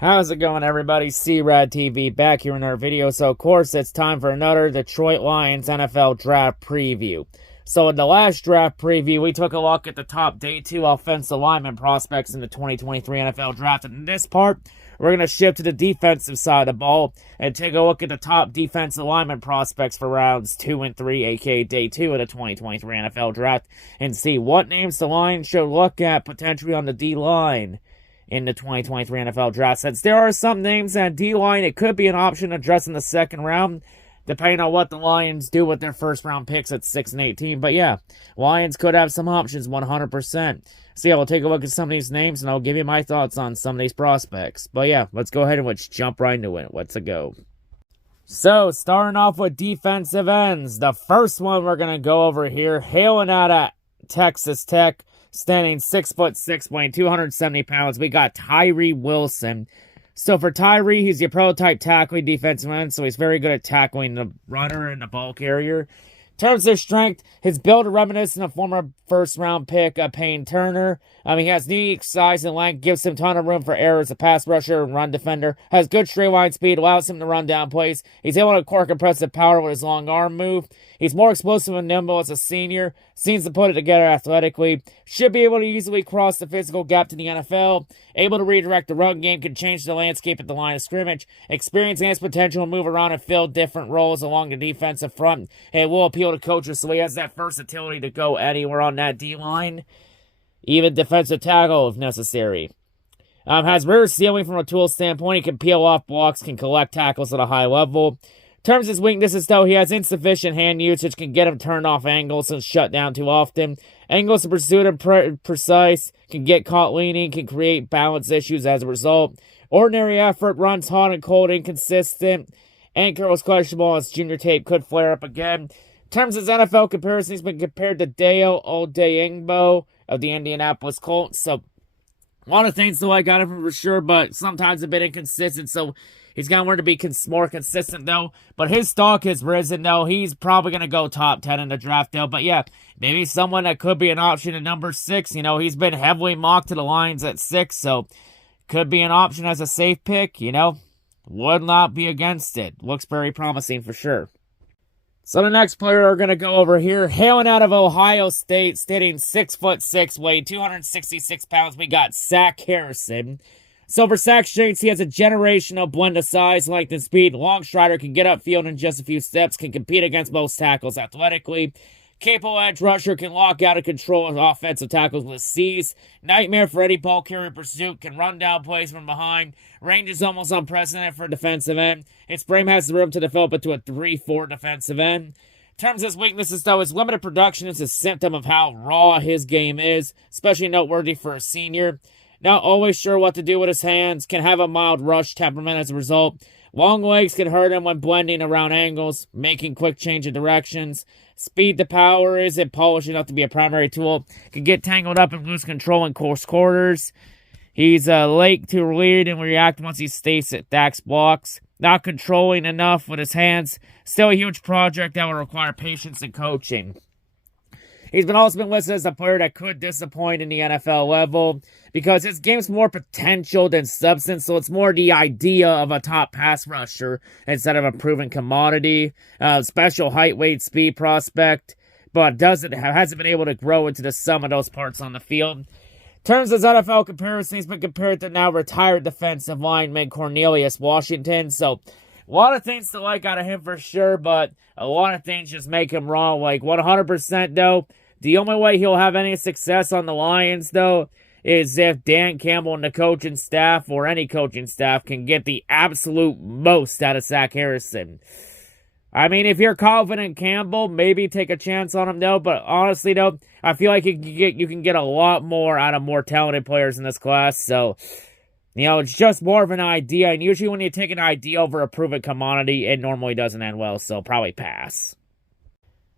How's it going, everybody? C-RadTV back here in our video. So, of course, it's time for another Detroit Lions NFL draft preview. So, in the last draft preview, we took a look at the top day 2 offensive lineman prospects in the 2023 NFL draft. And in this part, we're going to shift to the defensive side of the ball and take a look at the top defensive lineman prospects for rounds 2 and 3, aka day 2 of the 2023 NFL draft, and see what names the Lions should look at potentially on the D-line in the 2023 NFL draft. Since there are some names at D-line, it could be an option addressed in the second round, depending on what the Lions do with their first round picks at 6 and 18. But yeah, Lions could have some options 100%. So yeah, we'll take a look at some of these names, and I'll give you my thoughts on some of these prospects. But yeah, let's go ahead and let's jump right into it. Let's go. So, starting off with defensive ends. The first one we're going to go over here, hailing out of Texas Tech, standing 6'6", weighing 270 pounds. We got Tyree Wilson. So for Tyree, he's your prototype tackling defensive end, so he's very good at tackling the runner and the ball carrier. In terms of strength, his build is reminiscent of former first-round pick Payne Turner. He has unique size and length, gives him a ton of room for error as a pass rusher and run defender. Has good straight-line speed, allows him to run down plays. He's able to cork impressive power with his long arm move. He's more explosive and nimble as a senior. Seems to put it together athletically. Should be able to easily cross the physical gap to the NFL. Able to redirect the run game. Can change the landscape at the line of scrimmage. Experience and his potential to move around and fill different roles along the defensive front. It will appeal to coaches, so he has that versatility to go anywhere on that D-line. Even defensive tackle if necessary. Has rear ceiling from a tool standpoint. He can peel off blocks, can collect tackles at a high level. In terms of his weaknesses, though, he has insufficient hand usage, can get him turned off angles and shut down too often. Angles are pursued and precise, can get caught leaning, can create balance issues as a result. Ordinary effort, runs hot and cold, inconsistent. Anchor was questionable as junior tape could flare up again. In terms of his NFL comparison, he's been compared to Dale Odeyingbo of the Indianapolis Colts. So, a lot of things to like out of him for sure, but sometimes a bit inconsistent. So, he's going to learn to be more consistent, though. But his stock has risen, though. He's probably going to go top 10 in the draft, though. But yeah, maybe someone that could be an option at number 6. He's been heavily mocked to the Lions at 6, so could be an option as a safe pick, Would not be against it. Looks very promising for sure. So the next player we're going to go over here, hailing out of Ohio State, standing 6'6", weighing 266 pounds, we got Zach Harrison. So for Zach strengths, he has a generational blend of size, length, and speed. Long strider, can get upfield in just a few steps, can compete against most tackles athletically. Capable edge rusher, can lock out and control offensive tackles with C's. Nightmare for any ball carrier pursuit, can run down plays from behind. Range is almost unprecedented for a defensive end. His frame has the room to develop into a 3-4 defensive end. In terms of his weaknesses, though, his limited production is a symptom of how raw his game is, especially noteworthy for a senior. Not always sure what to do with his hands, can have a mild rush temperament as a result. Long legs can hurt him when blending around angles, making quick change of directions. Speed to power isn't polished enough to be a primary tool. Can get tangled up and lose control in close quarters. He's late to lead and react once he stays at Dak's blocks. Not controlling enough with his hands. Still a huge project that will require patience and coaching. He's also been listed as a player that could disappoint in the NFL level because his game's more potential than substance, so it's more the idea of a top pass rusher instead of a proven commodity. Special height, weight, speed prospect, but hasn't been able to grow into the sum of those parts on the field. In terms of his NFL comparison, he's been compared to now retired defensive lineman Cornelius Washington, so a lot of things to like out of him for sure, but a lot of things just make him wrong. Like 100% though, the only way he'll have any success on the Lions though is if Dan Campbell and the coaching staff or any coaching staff can get the absolute most out of Zach Harrison. If you're confident in Campbell, maybe take a chance on him though, but honestly though, I feel like you can get a lot more out of more talented players in this class, so it's just more of an idea, and usually when you take an idea over a proven commodity, it normally doesn't end well, so probably pass.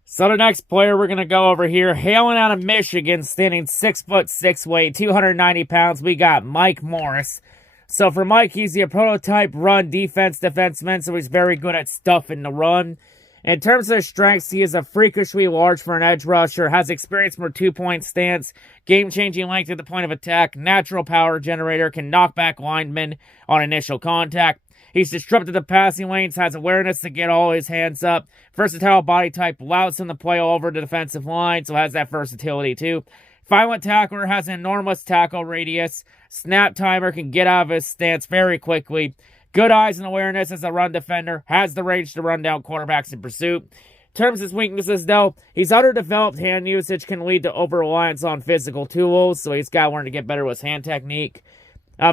So the next player we're going to go over here, hailing out of Michigan, standing 6'6", weighing 290 pounds, we got Mike Morris. So for Mike, he's your prototype run defenseman, so he's very good at stuffing the run. In terms of strengths, he is a freakishly large for an edge rusher, has experience from a two-point stance, game-changing length at the point of attack, natural power generator, can knock back linemen on initial contact. He's disrupted the passing lanes, has awareness to get all his hands up, versatile body type, allows him to play all over the defensive line, so has that versatility too. Violent tackler, has an enormous tackle radius, snap timer, can get out of his stance very quickly. Good eyes and awareness as a run defender. Has the range to run down quarterbacks in pursuit. In terms of his weaknesses, though, he's underdeveloped hand usage, can lead to over-reliance on physical tools, so he's got to learn to get better with his hand technique.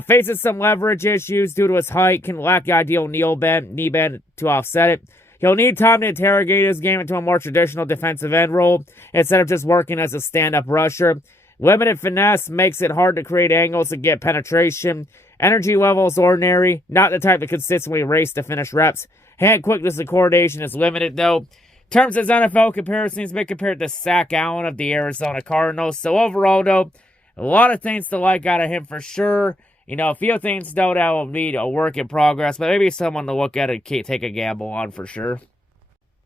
Faces some leverage issues due to his height, can lack the ideal knee bend to offset it. He'll need time to interrogate his game into a more traditional defensive end role, instead of just working as a stand-up rusher. Limited finesse makes it hard to create angles and get penetration. Energy level is ordinary, not the type to consistently race to finish reps. Hand quickness and coordination is limited, though. In terms of his NFL comparisons, he's been compared to Zach Allen of the Arizona Cardinals. So overall, though, a lot of things to like out of him for sure. A few things, though, that will need a work in progress, but maybe someone to look at and take a gamble on for sure.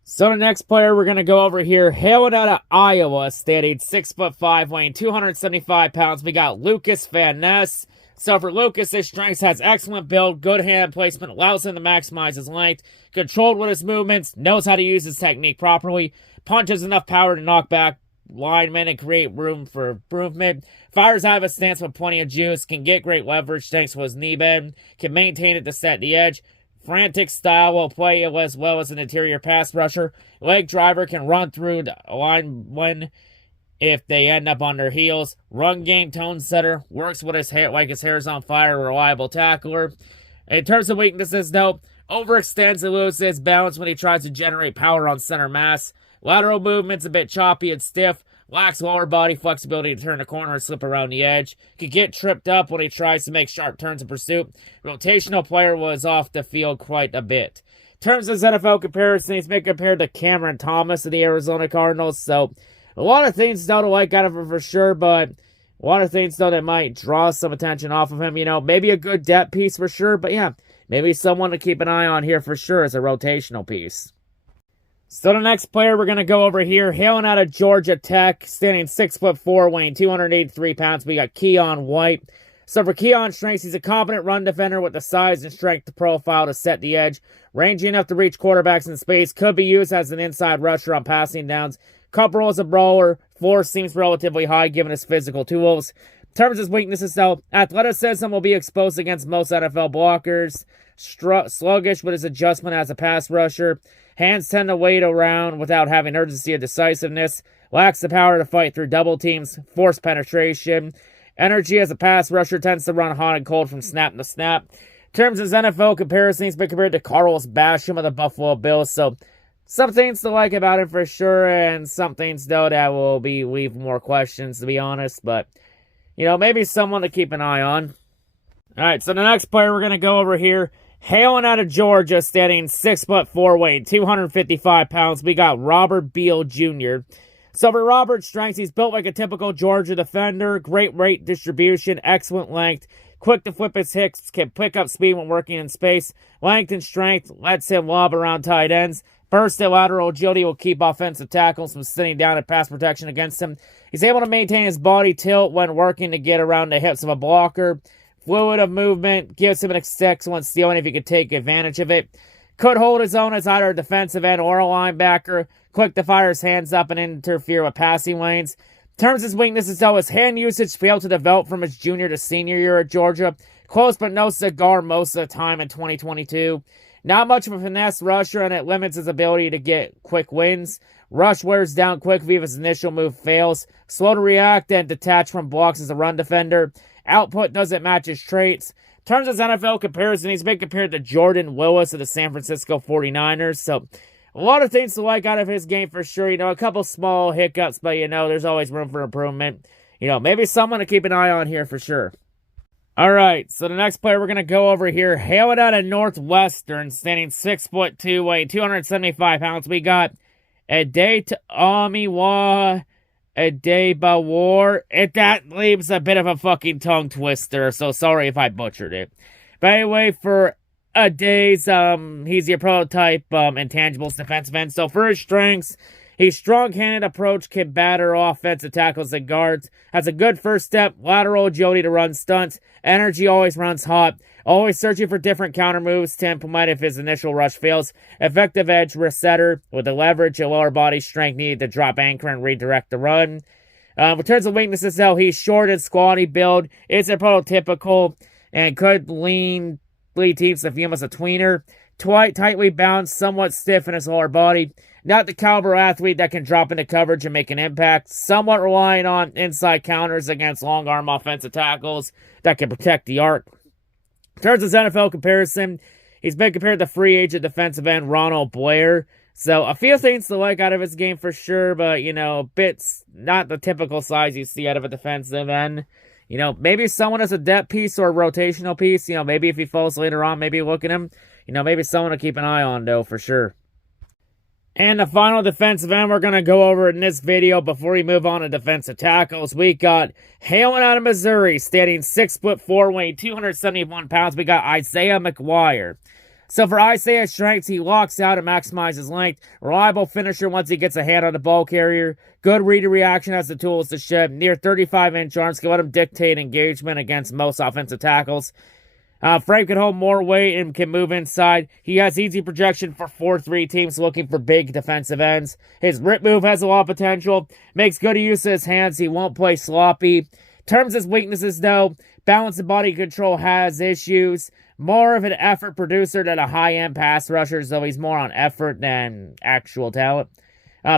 So the next player we're going to go over here, hailing out of Iowa, standing 6'5", weighing 275 pounds, we got Lucas Van Ness. So for Lucas, his strengths, has excellent build, good hand placement, allows him to maximize his length, controlled with his movements, knows how to use his technique properly, punches enough power to knock back linemen and create room for improvement, fires out of his stance with plenty of juice, can get great leverage thanks to his knee bend, can maintain it to set the edge, frantic style will play as well as an interior pass rusher, leg driver, can run through the line when if they end up on their heels. Run game tone setter, works with his hair like his hair is on fire, reliable tackler. In terms of weaknesses, though, overextends and loses his balance when he tries to generate power on center mass. Lateral movement's a bit choppy and stiff. Lacks lower body flexibility to turn the corner and slip around the edge. Can get tripped up when he tries to make sharp turns in pursuit. Rotational player was off the field quite a bit. In terms of his NFL comparison, he's been compared to Cameron Thomas of the Arizona Cardinals, so a lot of things, though, to like out of him for sure, but a lot of things, though, that might draw some attention off of him. Maybe a good depth piece for sure, but yeah, maybe someone to keep an eye on here for sure as a rotational piece. So the next player we're going to go over here, hailing out of Georgia Tech, standing 6'4", weighing 283 pounds, we got Keon White. So for Keon's strengths, he's a competent run defender with the size and strength profile to set the edge. Rangy enough to reach quarterbacks in space, could be used as an inside rusher on passing downs. Comfortable as a brawler, floor seems relatively high given his physical tools. In terms of his weaknesses, though, athleticism will be exposed against most NFL blockers. Sluggish with his adjustment as a pass rusher. Hands tend to wait around without having urgency or decisiveness. Lacks the power to fight through double teams. Force penetration. Energy as a pass rusher, tends to run hot and cold from snap to snap. In terms of his NFL comparison, he's been compared to Carlos Basham of the Buffalo Bills, so some things to like about him for sure, and some things, though, that will leave more questions, to be honest. But, maybe someone to keep an eye on. All right, so the next player we're going to go over here, hailing out of Georgia, standing 6'4", weighing 255 pounds, we got Robert Beal Jr. So for Robert's strengths, he's built like a typical Georgia defender, great rate distribution, excellent length, quick to flip his hips, can pick up speed when working in space, length and strength lets him lob around tight ends. Burst and lateral agility will keep offensive tackles from sitting down in pass protection against him. He's able to maintain his body tilt when working to get around the hips of a blocker. Fluid of movement gives him an excellent stealing if he could take advantage of it. Could hold his own as either a defensive end or a linebacker. Quick to fire his hands up and interfere with passing lanes. In terms of his weaknesses, though, his hand usage failed to develop from his junior to senior year at Georgia. Close but no cigar most of the time in 2022. Not much of a finesse rusher, and it limits his ability to get quick wins. Rush wears down quick if his initial move fails. Slow to react and detach from blocks as a run defender. Output doesn't match his traits. In terms of his NFL comparison, he's been compared to Jordan Willis of the San Francisco 49ers. So, a lot of things to like out of his game for sure. A couple small hiccups, but there's always room for improvement. Maybe someone to keep an eye on here for sure. All right, so the next player we're going to go over here, hailing out of Northwestern, standing 6'2", weighing 275 pounds, we got Adetomiwa Adebawar. That leaves a bit of a fucking tongue twister, so sorry if I butchered it. But anyway, for days. He's your prototype intangibles defensive end. So for his strengths, he's strong-handed approach, can batter offensive tackles and guards. Has a good first step, lateral agility to run stunts. Energy always runs hot. Always searching for different counter moves to implement if his initial rush fails. Effective edge setter with the leverage and lower body strength needed to drop anchor and redirect the run. In terms of weaknesses, though, he's short and squatty build. It's a prototypical and could lead teams to view him as a tweener. Tightly balanced, somewhat stiff in his lower body. Not the caliber athlete that can drop into coverage and make an impact. Somewhat relying on inside counters against long arm offensive tackles that can protect the arc. In terms of his NFL comparison, he's been compared to free agent defensive end Ronald Blair. So a few things to like out of his game for sure, but, bits not the typical size you see out of a defensive end. Maybe someone as a depth piece or a rotational piece. Maybe if he falls later on, maybe look at him. Maybe someone to keep an eye on, though, for sure. And the final defensive end we're going to go over in this video before we move on to defensive tackles. We got, hailing out of Missouri, standing 6'4", weighing 271 pounds. We got Isaiah McGuire. So for Isaiah's strengths, he locks out and maximizes length. Reliable finisher once he gets a hand on the ball carrier. Good read and reaction, has the tools to shed. Near 35-inch arms can let him dictate engagement against most offensive tackles. Frank can hold more weight and can move inside. He has easy projection for 4-3 teams looking for big defensive ends. His rip move has a lot of potential. Makes good use of his hands. He won't play sloppy. In terms of his weaknesses, though, balance and body control has issues. More of an effort producer than a high-end pass rusher, so he's more on effort than actual talent.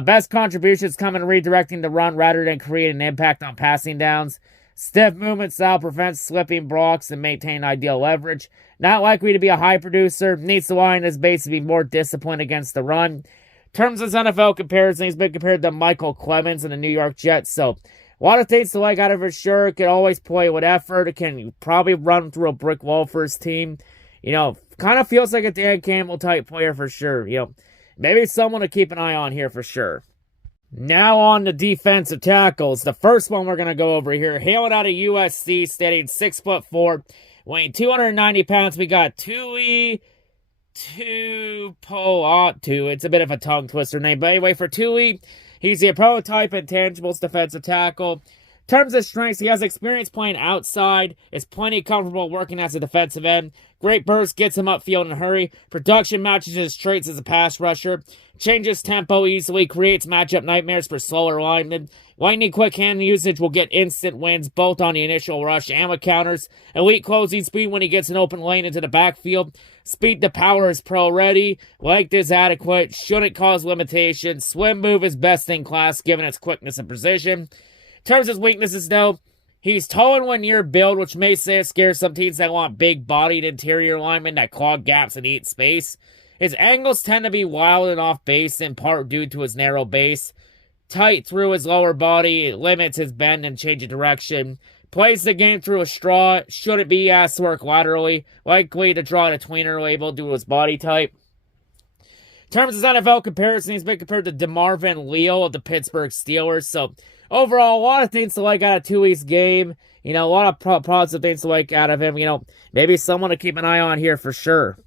Best contributions come in redirecting the run rather than creating an impact on passing downs. Stiff movement style prevents slipping blocks and maintain ideal leverage. Not likely to be a high producer. Needs to lie in his base to be more disciplined against the run. In terms of his NFL comparison, he's been compared to Michael Clemens in the New York Jets. So, a lot of things to like out of his shirt. Can always play with effort. Can probably run through a brick wall for his team. Kind of feels like a Dan Campbell type player for sure. Maybe someone to keep an eye on here for sure. Now on to defensive tackles. The first one we're going to go over here. Hailing out of USC, standing 6'4", weighing 290 pounds. We got Tui Tuipulotu. It's a bit of a tongue twister name. But anyway, for Tui, he's the prototype intangibles defensive tackle. In terms of strengths, he has experience playing outside, is plenty comfortable working as a defensive end. Great burst, gets him upfield in a hurry. Production matches his traits as a pass rusher. Changes tempo easily, creates matchup nightmares for slower linemen. Lightning quick hand usage will get instant wins both on the initial rush and with counters. Elite closing speed when he gets an open lane into the backfield. Speed to power is pro ready. Length is adequate, shouldn't cause limitations. Swim move is best in class given its quickness and precision. In terms of his weaknesses, though, he's tall and one near build, which may scare some teams that want big-bodied interior linemen that clog gaps and eat space. His angles tend to be wild and off base, in part due to his narrow base. Tight through his lower body, it limits his bend and change of direction. Plays the game through a straw, shouldn't be asked to work laterally. Likely to draw the tweener label due to his body type. In terms of his NFL comparison, he's been compared to DeMarvin Leal of the Pittsburgh Steelers. So, overall, a lot of things to like out of Tui's game. A lot of positive things to like out of him. Maybe someone to keep an eye on here for sure.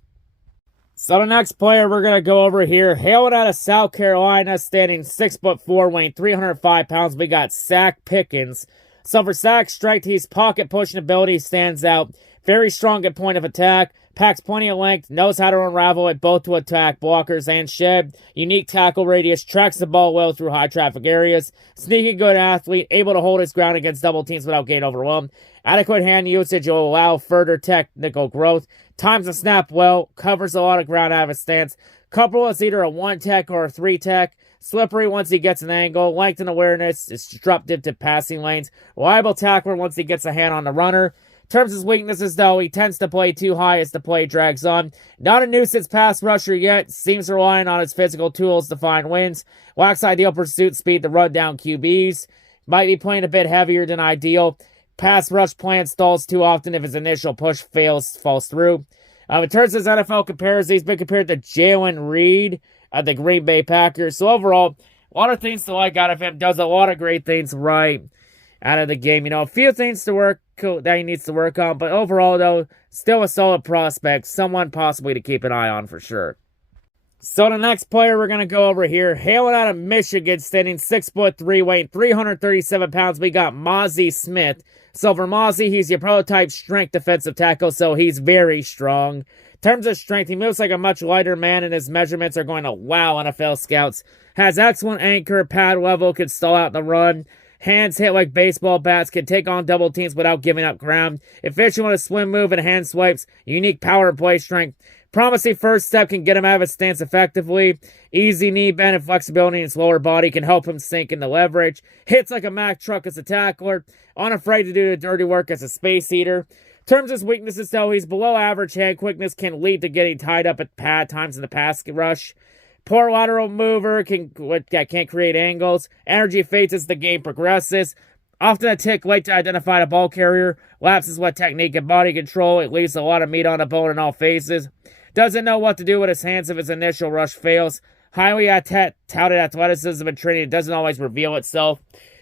So the next player we're going to go over here, hailing out of South Carolina, standing 6'4", weighing 305 pounds, we got Zach Pickens. So for Zach's strength, he's pocket pushing ability, stands out. Very strong at point of attack, packs plenty of length, knows how to unravel it both to attack blockers and shed. Unique tackle radius, tracks the ball well through high traffic areas. Sneaky good athlete, able to hold his ground against double teams without getting overwhelmed. Adequate hand usage will allow further technical growth. Times the snap well, covers a lot of ground out of his stance. Comfortable as either a 1-tech or a 3-tech. Slippery once he gets an angle. Length and awareness is disruptive to passing lanes. Reliable tackler once he gets a hand on the runner. In terms of his weaknesses, though, he tends to play too high as the play drags on. Not a nuisance pass rusher yet. Seems relying on his physical tools to find wins. Lacks ideal pursuit speed to run down QBs. Might be playing a bit heavier than ideal. Pass rush plan stalls too often if his initial push falls through. In terms of his NFL comparison, he's been compared to Jalen Reed of the Green Bay Packers. So overall, a lot of things to like out of him. Does a lot of great things right. out of the game. A few things that he needs to work on, but overall, though, still a solid prospect. Someone possibly to keep an eye on for sure. So the next player we're going to go over here, hailing out of Michigan, standing 6'3", weighing 337 pounds, we got Mazi Smith. So for Mazi, he's your prototype strength defensive tackle, so he's very strong. In terms of strength, he moves like a much lighter man, and his measurements are going to wow NFL scouts. Has excellent anchor, pad level, can stall out the run. Hands hit like baseball bats, can take on double teams without giving up ground. Efficient with a swim move and hand swipes. Unique power and play strength. Promising first step, can get him out of his stance effectively. Easy knee bend and flexibility in his lower body can help him sink into leverage. Hits like a Mack truck as a tackler. Unafraid to do the dirty work as a space eater. In terms of his weaknesses, though, he's below average hand quickness, can lead to getting tied up at pad times in the pass rush. Poor lateral mover, can't create angles. Energy fades as the game progresses. Often a tick late to identify the ball carrier. Lapses with technique and body control. It leaves a lot of meat on the bone in all phases. Doesn't know what to do with his hands if his initial rush fails. Highly touted athleticism and training doesn't always reveal itself.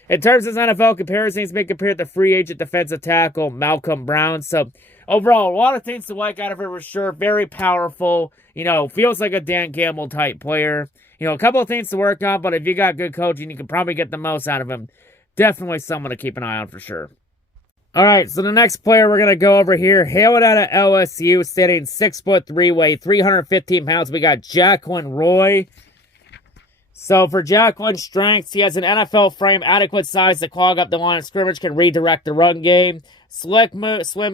In terms of his NFL comparison, he's been compared to free agent defensive tackle Malcolm Brown. So overall, a lot of things to like out of him for sure. Very powerful. Feels like a Dan Campbell type player. A couple of things to work on, but if you got good coaching, you can probably get the most out of him. Definitely someone to keep an eye on for sure. Alright, so the next player we're going to go over here, hailing out of LSU, standing 6'3", weighing 315 pounds, we got Jacqueline Roy. So for Jacqueline's strengths, he has an NFL frame, adequate size to clog up the line of scrimmage, can redirect the run game. Swim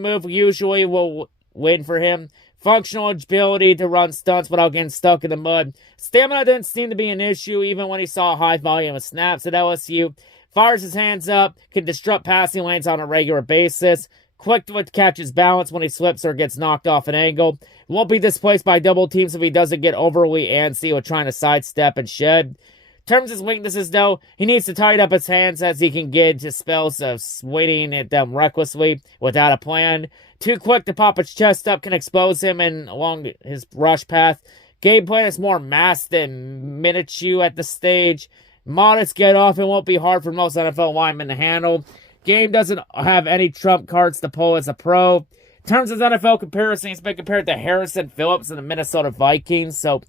move usually will win for him. Functional ability to run stunts without getting stuck in the mud. Stamina didn't seem to be an issue even when he saw a high volume of snaps at LSU. Fires his hands up, can disrupt passing lanes on a regular basis. Quick to catch his balance when he slips or gets knocked off an angle. Won't be displaced by double teams if he doesn't get overly antsy with trying to sidestep and shed. In terms of his weaknesses, though, he needs to tighten up his hands as he can get into spells of swinging at them recklessly without a plan. Too quick to pop his chest up can expose him and along his rush path. Game plan is more masked than miniature at the stage. Modest get off, it won't be hard for most NFL linemen to handle. Game doesn't have any trump cards to pull as a pro. In terms of NFL comparison, he's been compared to Harrison Phillips and the Minnesota Vikings. So,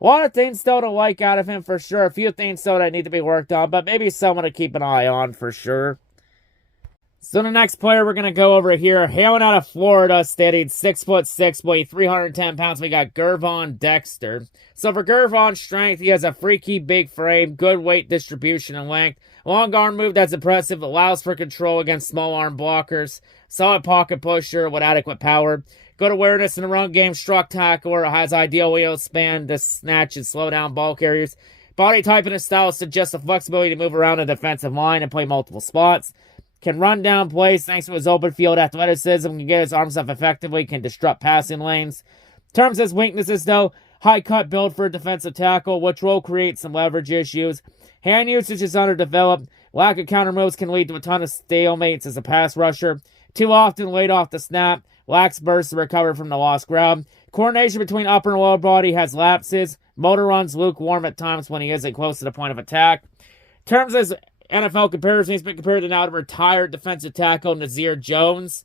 a lot of things still to like out of him for sure. A few things still that need to be worked on, but maybe someone to keep an eye on for sure. So the next player we're going to go over here, hailing out of Florida, standing 6'6", weighing 310 pounds, we got Gervon Dexter. So for Gervon's strength, he has a freaky big frame, good weight distribution and length, long arm move that's impressive, allows for control against small arm blockers, solid pocket pusher with adequate power, good awareness in the run game, struck tackler, has ideal wheel span to snatch and slow down ball carriers. Body type and his style suggests the flexibility to move around the defensive line and play multiple spots. Can run down plays thanks to his open field athleticism, can get his arms up effectively, can disrupt passing lanes. In terms of his weaknesses, though, high cut build for a defensive tackle, which will create some leverage issues. Hand usage is underdeveloped. Lack of counter moves can lead to a ton of stalemates as a pass rusher. Too often laid off the snap. Lacks bursts to recover from the lost ground. Coordination between upper and lower body has lapses. Motor runs lukewarm at times when he isn't close to the point of attack. In terms of his NFL comparison, he's been compared to now to retired defensive tackle Nazir Jones.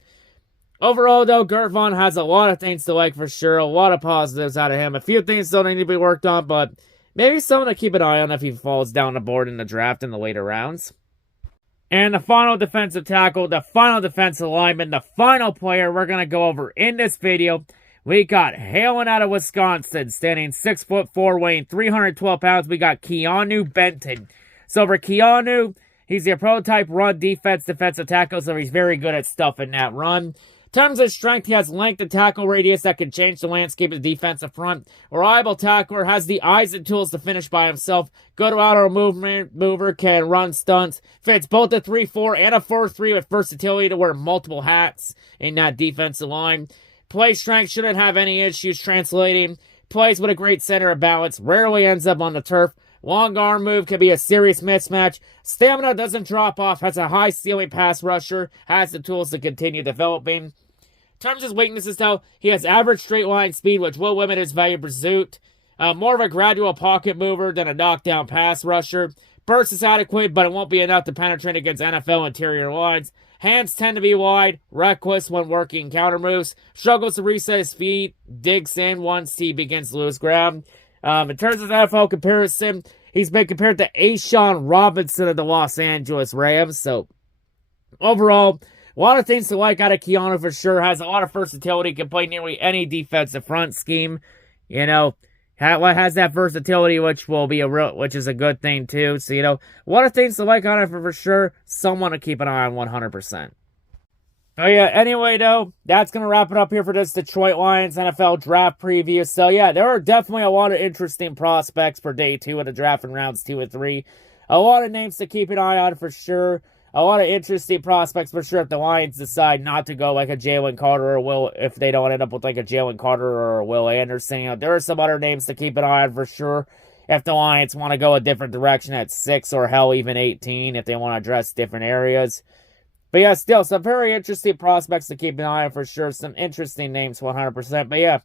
Overall, though, Gervon has a lot of things to like for sure. A lot of positives out of him. A few things still need to be worked on, but maybe someone to keep an eye on if he falls down the board in the draft in the later rounds. And the final defensive tackle, the final defensive lineman, the final player we're going to go over in this video, we got hailing out of Wisconsin, standing 6'4", weighing 312 pounds, we got Keanu Benton. So for Keanu, he's the prototype run defensive tackle, so he's very good at stuffing that run. In terms of strength, he has length and tackle radius that can change the landscape of the defensive front. Reliable tackler, has the eyes and tools to finish by himself. Good lateral mover, can run stunts. Fits both a 3-4 and a 4-3 with versatility to wear multiple hats in that defensive line. Play strength, shouldn't have any issues translating. Plays with a great center of balance, rarely ends up on the turf. Long arm move can be a serious mismatch. Stamina doesn't drop off, has a high ceiling pass rusher, has the tools to continue developing. In terms of his weaknesses, though, he has average straight line speed, which will limit his value pursuit. More of a gradual pocket mover than a knockdown pass rusher. Burst is adequate, but it won't be enough to penetrate against NFL interior lines. Hands tend to be wide, reckless when working counter moves, struggles to reset his feet, digs in once he begins to lose ground. In terms of NFL comparison, he's been compared to A'Shawn Robinson of the Los Angeles Rams. So, overall, a lot of things to like out of Keanu for sure. Has a lot of versatility, can play nearly any defensive front scheme. You know, has that versatility, which is a good thing too. So, a lot of things to like on it for sure. Someone to keep an eye on 100%. Oh yeah, anyway though, that's going to wrap it up here for this Detroit Lions NFL draft preview. So yeah, there are definitely a lot of interesting prospects for day 2 of the draft in rounds 2 and 3. A lot of names to keep an eye on for sure. A lot of interesting prospects for sure if the Lions decide not to go like a Jalen Carter or if they don't end up with like a Jalen Carter or a Will Anderson. There are some other names to keep an eye on for sure if the Lions want to go a different direction at 6 or hell even 18 if they want to address different areas. But yeah, still some very interesting prospects to keep an eye on for sure. Some interesting names 100%. But yeah,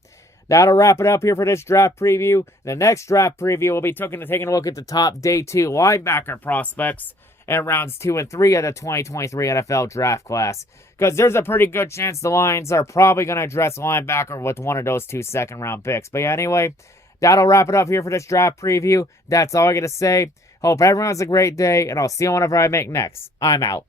that'll wrap it up here for this draft preview. The next draft preview will be taking a look at the top day 2 linebacker prospects in rounds 2 and 3 of the 2023 NFL draft class. Because there's a pretty good chance the Lions are probably going to address linebacker with one of those 2 second-round picks. But yeah, anyway, that'll wrap it up here for this draft preview. That's all I got to say. Hope everyone has a great day, and I'll see you whenever I make next. I'm out.